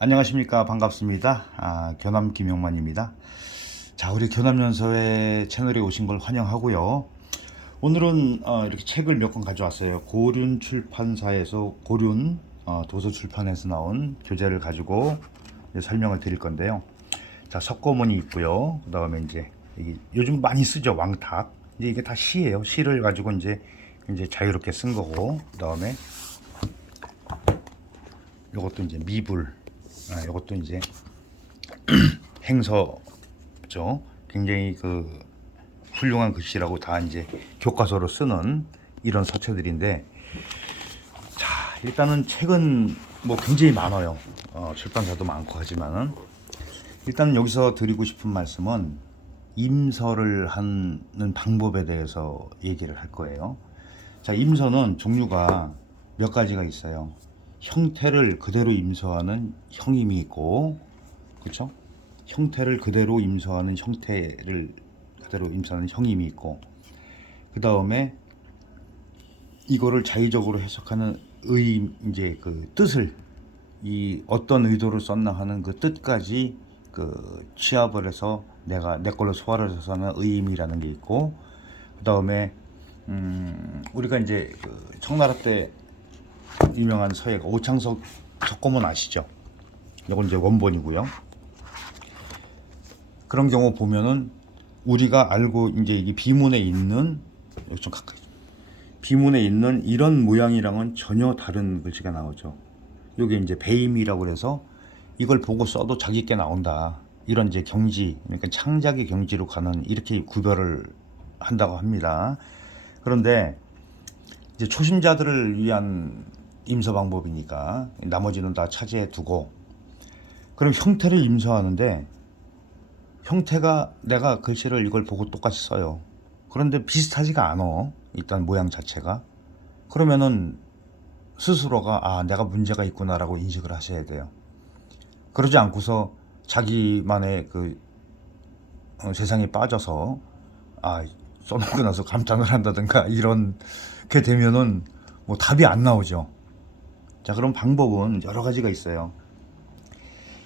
안녕하십니까. 반갑습니다. 교남 김용만입니다. 자, 우리 교남연서회 채널에 오신 걸 환영하고요. 오늘은 이렇게 책을 몇 권 가져왔어요. 고륜 출판사에서 고륜 도서출판에서 나온 교재를 가지고 이제 설명을 드릴 건데요. 자, 석고문이 있고요. 그 다음에 이제 요즘 많이 쓰죠. 왕탁. 이제 이게 다 시예요. 시를 가지고 이제 자유롭게 쓴 거고, 그 다음에 이것도 이제 미불. 이것도 이제 행서죠. 굉장히 훌륭한 글씨라고 다 이제 교과서로 쓰는 이런 서체들인데, 자, 일단은 책은 뭐 굉장히 많아요. 출판사도 많고 하지만은 일단 여기서 드리고 싶은 말씀은 임서를 하는 방법에 대해서 얘기를 할 거예요. 자, 임서는 종류가 몇 가지가 있어요. 형태를 그대로 임서하는 형임이 있고, 그렇죠? 형태를 그대로 임서하는 형태를 그대로 임서하는 형임이 있고, 그 다음에 이거를 자의적으로 해석하는 이제 뜻을 이 어떤 의도를 썼나 하는 그 뜻까지 취합을 해서 내가 내 걸로 소화를 해서 하는 의임이라는 게 있고, 그 다음에 우리가 이제 청나라 때 유명한 서예가 오창석 석고문 아시죠? 이건 이제 원본이고요. 그런 경우 보면은 우리가 알고 이제 이게 비문에 있는, 여기 좀 가까이, 비문에 있는 이런 모양이랑은 전혀 다른 글씨가 나오죠. 이게 이제 배임이라고 해서 이걸 보고 써도 자기께 나온다. 이런 이제 경지, 그러니까 창작의 경지로 가는, 이렇게 구별을 한다고 합니다. 그런데 이제 초심자들을 위한 임서 방법이니까 나머지는 다 차지해 두고, 그럼 형태를 임서하는데 형태가 내가 글씨를 이걸 보고 똑같이 써요. 그런데 비슷하지가 않아. 일단 모양 자체가. 그러면은 스스로가 내가 문제가 있구나라고 인식을 하셔야 돼요. 그러지 않고서 자기만의 세상에 빠져서 써놓고 나서 감탄을 한다든가 이렇게 되면은 뭐 답이 안 나오죠. 자, 그럼 방법은 여러 가지가 있어요.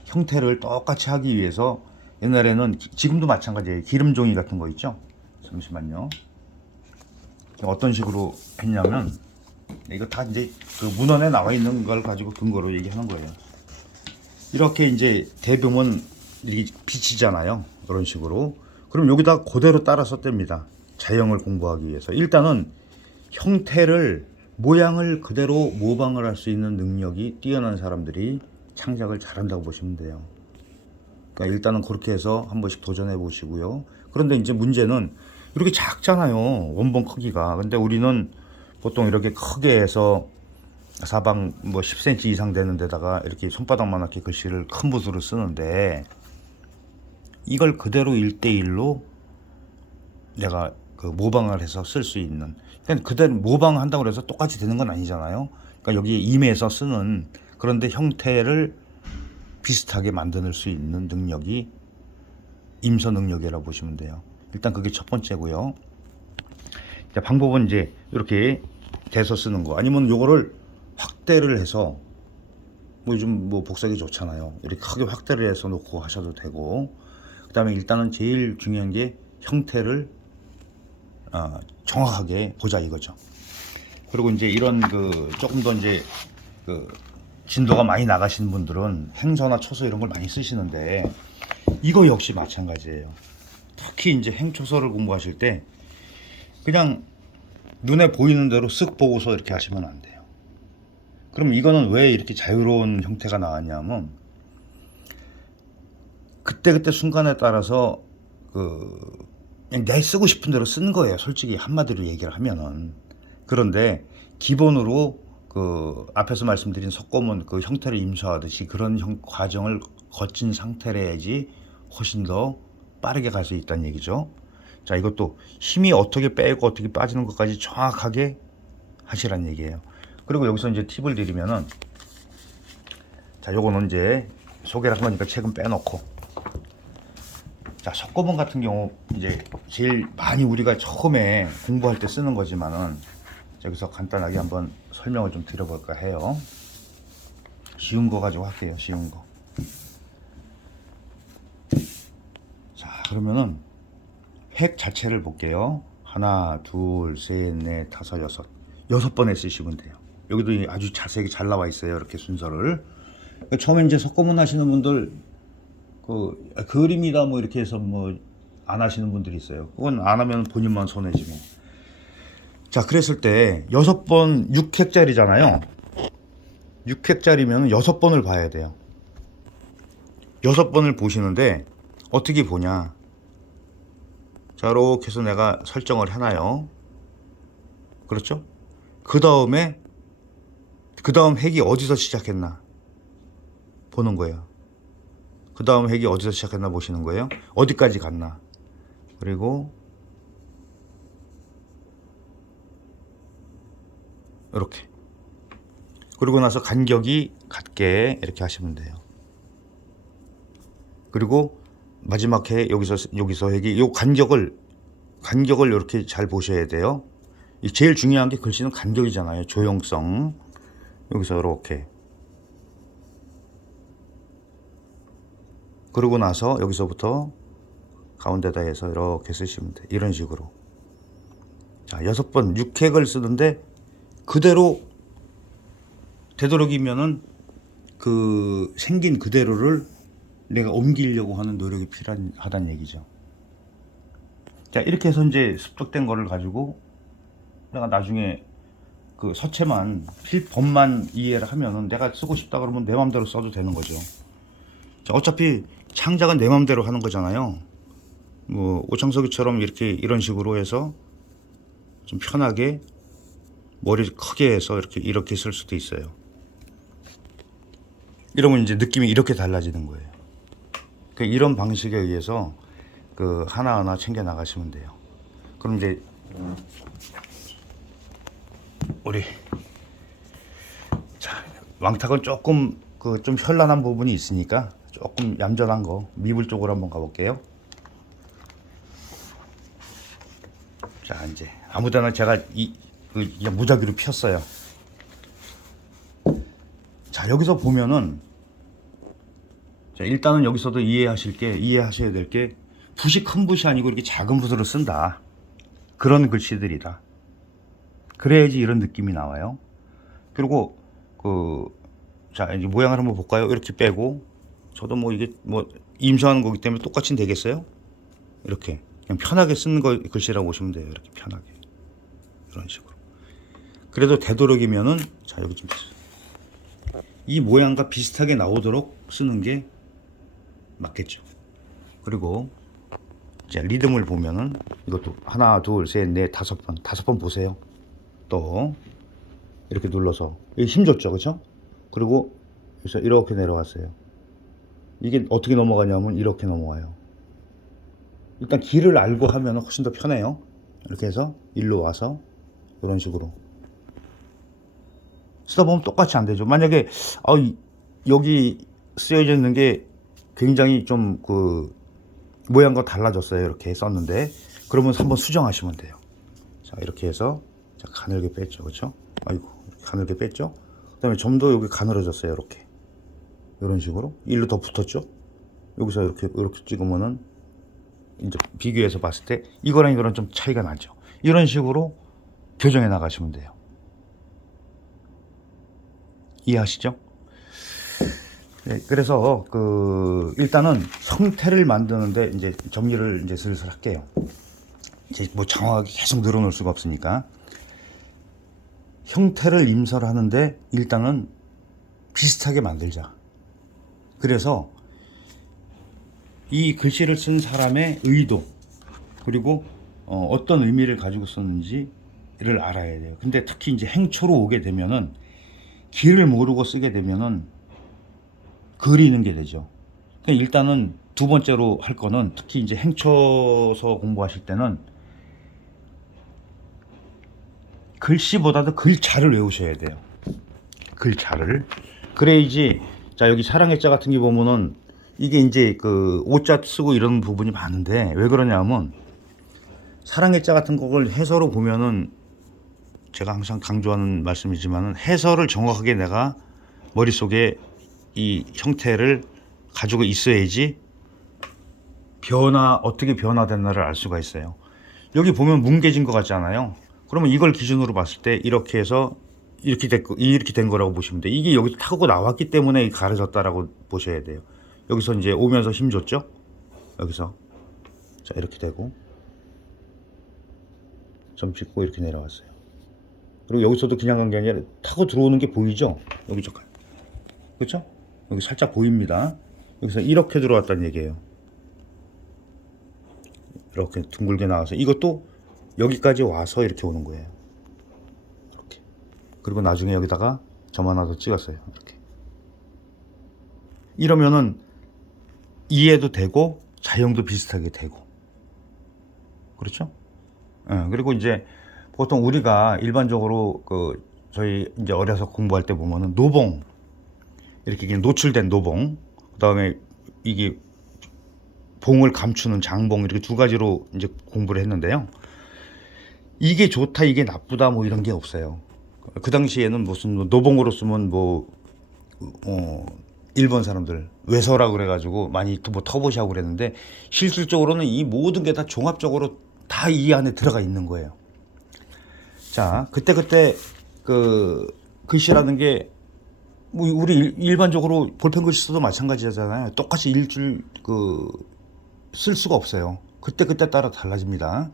형태를 똑같이 하기 위해서 옛날에는, 지금도 마찬가지예요. 기름종이 같은 거 있죠? 잠시만요. 어떤 식으로 했냐면, 이거 다 이제 문헌에 나와 있는 걸 가지고 근거로 얘기하는 거예요. 이렇게 이제 대금은 이렇게 비치잖아요. 이런 식으로. 그럼 여기다 그대로 따라 썼답니다. 자형을 공부하기 위해서. 일단은 형태를, 모양을 그대로 모방을 할 수 있는 능력이 뛰어난 사람들이 창작을 잘한다고 보시면 돼요. 그러니까 일단은 그렇게 해서 한 번씩 도전해 보시고요. 그런데 이제 문제는 이렇게 작잖아요. 원본 크기가. 근데 우리는 보통 이렇게 크게 해서 사방 뭐 10cm 이상 되는 데다가 이렇게 손바닥만하게 글씨를 큰 붓으로 쓰는데, 이걸 그대로 1대1로 내가 모방을 해서 쓸 수 있는, 그러니까 그대로 모방한다고 해서 똑같이 되는 건 아니잖아요. 그러니까 여기에 임해서 쓰는, 그런데 형태를 비슷하게 만들 수 있는 능력이 임서 능력이라고 보시면 돼요. 일단 그게 첫 번째고요. 자, 방법은 이제 이렇게 대서 쓰는 거, 아니면 요거를 확대를 해서, 뭐 요즘 뭐 복사기 좋잖아요. 이렇게 크게 확대를 해서 놓고 하셔도 되고, 그 다음에 일단은 제일 중요한 게 형태를 정확하게 보자 이거죠. 그리고 이제 이런 조금 더 이제 진도가 많이 나가신 분들은 행서나 초서 이런 걸 많이 쓰시는데, 이거 역시 마찬가지예요. 특히 이제 행초서를 공부하실 때 그냥 눈에 보이는 대로 쓱 보고서 이렇게 하시면 안 돼요. 그럼 이거는 왜 이렇게 자유로운 형태가 나왔냐면, 그때그때 순간에 따라서 그냥 내 쓰고 싶은 대로 쓴 거예요. 솔직히 한마디로 얘기를 하면은. 그런데 기본으로 앞에서 말씀드린 석고문 형태를 임서하듯이 그런 과정을 거친 상태래야지 훨씬 더 빠르게 갈 수 있다는 얘기죠. 자, 이것도 힘이 어떻게 빼고 어떻게 빠지는 것까지 정확하게 하시라는 얘기예요. 그리고 여기서 이제 팁을 드리면은, 자, 요거는 이제 소개를 한 거니까 책은 빼놓고, 자, 석고문 같은 경우 이제 제일 많이 우리가 처음에 공부할 때 쓰는 거지만은, 여기서 간단하게 한번 설명을 좀 드려볼까 해요. 쉬운 거 가지고 할게요. 쉬운 거. 자, 그러면은 획 자체를 볼게요. 하나, 둘, 셋, 넷, 다섯, 여섯 번에 쓰시면 돼요. 여기도 아주 자세하게 잘 나와 있어요. 이렇게 순서를. 처음에 이제 석고문 하시는 분들 그림이다 뭐 이렇게 해서 뭐 안 하시는 분들이 있어요. 그건 안 하면 본인만 손해지 뭐. 자, 그랬을 때 6번 6획짜리잖아요. 6획짜리면 6번을 봐야 돼요. 6번을 보시는데 어떻게 보냐. 자, 이렇게 해서 내가 설정을 해놔요. 그렇죠? 그 다음 획이 어디서 시작했나 보는 거예요. 그 다음 획이 어디서 시작했나 보시는 거예요. 어디까지 갔나. 그리고 이렇게. 그리고 나서 간격이 같게 이렇게 하시면 돼요. 그리고 마지막 해 여기서 획이 요 간격을 이렇게 잘 보셔야 돼요. 제일 중요한 게 글씨는 간격이잖아요. 조형성. 여기서 이렇게. 그러고 나서 여기서부터 가운데다 해서 이렇게 쓰시면 돼요. 이런 식으로. 자, 6번 6획을 쓰는데 그대로 되도록이면은 그 생긴 그대로를 내가 옮기려고 하는 노력이 필요하다는 얘기죠. 자, 이렇게 해서 이제 습득된 거를 가지고 내가 나중에 그 서체만 필법만 이해를 하면은 내가 쓰고 싶다 그러면 내 마음대로 써도 되는 거죠. 자, 어차피 창작은 내 마음대로 하는 거잖아요. 뭐 오창석이처럼 이런 식으로 해서 좀 편하게 머리 크게 해서 이렇게 쓸 수도 있어요. 이러면 이제 느낌이 이렇게 달라지는 거예요. 그러니까 이런 방식에 의해서 그 하나하나 챙겨 나가시면 돼요. 그럼 이제 우리 자, 왕탁은 조금 그 좀 현란한 부분이 있으니까 조금 얌전한 거 미불 쪽으로 한번 가볼게요. 자, 이제 아무데나 제가 그냥 무작위로 폈어요. 자, 여기서 보면은 자, 일단은 여기서도 이해하셔야 될 게 붓이 큰 붓이 아니고 이렇게 작은 붓으로 쓴다. 그런 글씨들이다. 그래야지 이런 느낌이 나와요. 그리고 자, 이제 모양을 한번 볼까요? 이렇게 빼고 저도 뭐 이게 뭐 임시하는 거기 때문에 똑같이 되겠어요? 이렇게 그냥 편하게 쓴 글씨라고 보시면 돼요. 이렇게 편하게 이런 식으로. 그래도 되도록이면은 자, 여기 좀 이 모양과 비슷하게 나오도록 쓰는 게 맞겠죠. 그리고 이제 리듬을 보면은 이것도 하나, 둘, 셋, 넷, 다섯 번 보세요. 또 이렇게 눌러서 힘 줬죠, 그렇죠? 그리고 여기서 이렇게 내려왔어요. 이게 어떻게 넘어가냐면 이렇게 넘어와요. 일단 길을 알고 하면 훨씬 더 편해요. 이렇게 해서 일로 와서 이런 식으로 쓰다 보면 똑같이 안 되죠. 만약에 여기 쓰여져 있는 게 굉장히 좀 그 모양과 달라졌어요. 이렇게 썼는데 그러면 한번 수정하시면 돼요. 자, 이렇게 해서 자, 가늘게 뺐죠, 그렇죠? 아이고, 이렇게 가늘게 뺐죠. 그다음에 좀 더 여기 가늘어졌어요. 이렇게 이런 식으로 일로 더 붙었죠. 여기서 이렇게 찍으면은 이제 비교해서 봤을 때 이거랑 이거랑 좀 차이가 나죠. 이런 식으로 교정해 나가시면 돼요. 이해하시죠? 네, 그래서 일단은 성태를 만드는데 이제 정리를 이제 슬슬 할게요. 이제 뭐 정확하게 계속 늘어놓을 수가 없으니까 형태를 임설하는데 일단은 비슷하게 만들자. 그래서 이 글씨를 쓴 사람의 의도 그리고 어떤 의미를 가지고 썼는지를 알아야 돼요. 근데 특히 이제 행초로 오게 되면은 길을 모르고 쓰게 되면은 그리는 게 되죠. 그러니까 일단은 두 번째로 할 거는 특히 이제 행초서 공부하실 때는 글씨보다도 글자를 외우셔야 돼요. 글자를. 그래야지. 자, 여기 사랑의 자 같은 게 보면은 이게 이제 그 오자 쓰고 이런 부분이 많은데 왜 그러냐면 사랑의 자 같은 걸 해서로 보면은 제가 항상 강조하는 말씀이지만은 해설을 정확하게 내가 머릿속에 이 형태를 가지고 있어야지 어떻게 변화됐나를 알 수가 있어요. 여기 보면 뭉개진 것 같지 않아요? 그러면 이걸 기준으로 봤을 때 이렇게 해서 이렇게 된 거라고 보시면 돼요. 이게 여기서 타고 나왔기 때문에 가려졌다라고 보셔야 돼요. 여기서 이제 오면서 힘 줬죠? 여기서. 자, 이렇게 되고. 점 찍고 이렇게 내려왔어요. 그리고 여기서도 그냥 간 게 아니라 타고 들어오는 게 보이죠? 여기 저 그렇죠? 여기 살짝 보입니다. 여기서 이렇게 들어왔다는 얘기예요. 이렇게 둥글게 나와서 이것도 여기까지 와서 이렇게 오는 거예요. 이렇게. 그리고 나중에 여기다가 점 하나 더 찍었어요. 이렇게. 이러면은 이해도 되고 자형도 비슷하게 되고. 그렇죠? 그리고 이제 보통 우리가 일반적으로 저희 이제 어려서 공부할 때 보면은 노봉, 이렇게 그냥 노출된 노봉, 그다음에 이게 봉을 감추는 장봉, 이렇게 두 가지로 이제 공부를 했는데요. 이게 좋다, 이게 나쁘다, 뭐 이런 게 없어요. 그 당시에는 무슨 노봉으로 쓰면 일본 사람들 외서라 그래가지고 많이 뭐 터보시하고 그랬는데, 실질적으로는 이 모든 게 다 종합적으로 다 이 안에 들어가 있는 거예요. 자, 그때 글씨라는 게 뭐 우리 일반적으로 볼펜 글씨 써도 마찬가지잖아요. 똑같이 일줄 쓸 수가 없어요. 그때 따라 달라집니다.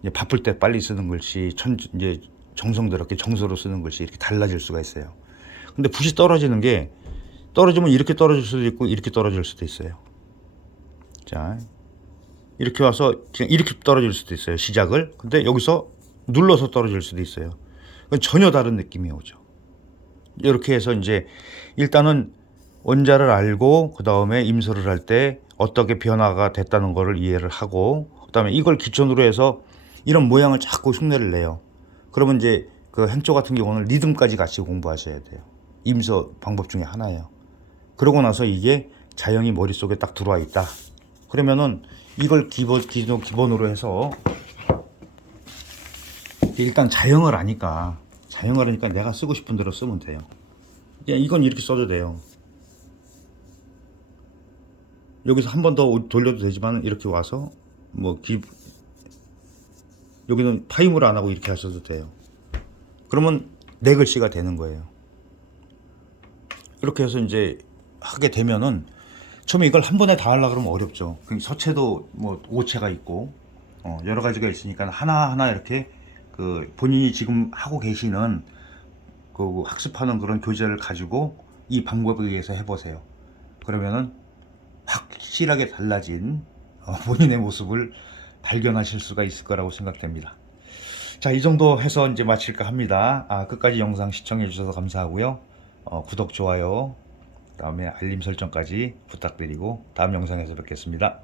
이제 바쁠 때 빨리 쓰는 글씨, 이제 정성스럽게 정서로 쓰는 글씨, 이렇게 달라질 수가 있어요. 근데 붓이 떨어지는 게, 떨어지면 이렇게 떨어질 수도 있고 이렇게 떨어질 수도 있어요. 자, 이렇게 와서 그냥 이렇게 떨어질 수도 있어요, 시작을. 근데 여기서 눌러서 떨어질 수도 있어요. 그건 전혀 다른 느낌이 오죠. 이렇게 해서 이제 일단은 원자를 알고 그 다음에 임서를 할 때 어떻게 변화가 됐다는 거를 이해를 하고, 그 다음에 이걸 기준으로 해서 이런 모양을 자꾸 흉내를 내요. 그러면 이제 그 행조 같은 경우는 리듬까지 같이 공부하셔야 돼요. 임서 방법 중에 하나예요. 그러고 나서 이게 자형이 머릿속에 딱 들어와 있다. 그러면은 이걸 기본으로 해서 일단 자형을 아니까 내가 쓰고 싶은 대로 쓰면 돼요. 이건 이렇게 써도 돼요. 여기서 한 번 더 돌려도 되지만 이렇게 와서 여기는 파임을 안 하고 이렇게 하셔도 돼요. 그러면 네 글씨가 되는 거예요. 이렇게 해서 이제 하게 되면은 처음에 이걸 한 번에 다 하려고 그러면 어렵죠. 서체도 뭐 5체가 있고 여러 가지가 있으니까 하나하나 이렇게 본인이 지금 하고 계시는 학습하는 그런 교재를 가지고 이 방법에 의해서 해보세요. 그러면은 확실하게 달라진 본인의 모습을 발견하실 수가 있을 거라고 생각됩니다. 자, 이 정도 해서 이제 마칠까 합니다. 끝까지 영상 시청해 주셔서 감사하고요. 구독, 좋아요, 그다음에 알림 설정까지 부탁드리고 다음 영상에서 뵙겠습니다.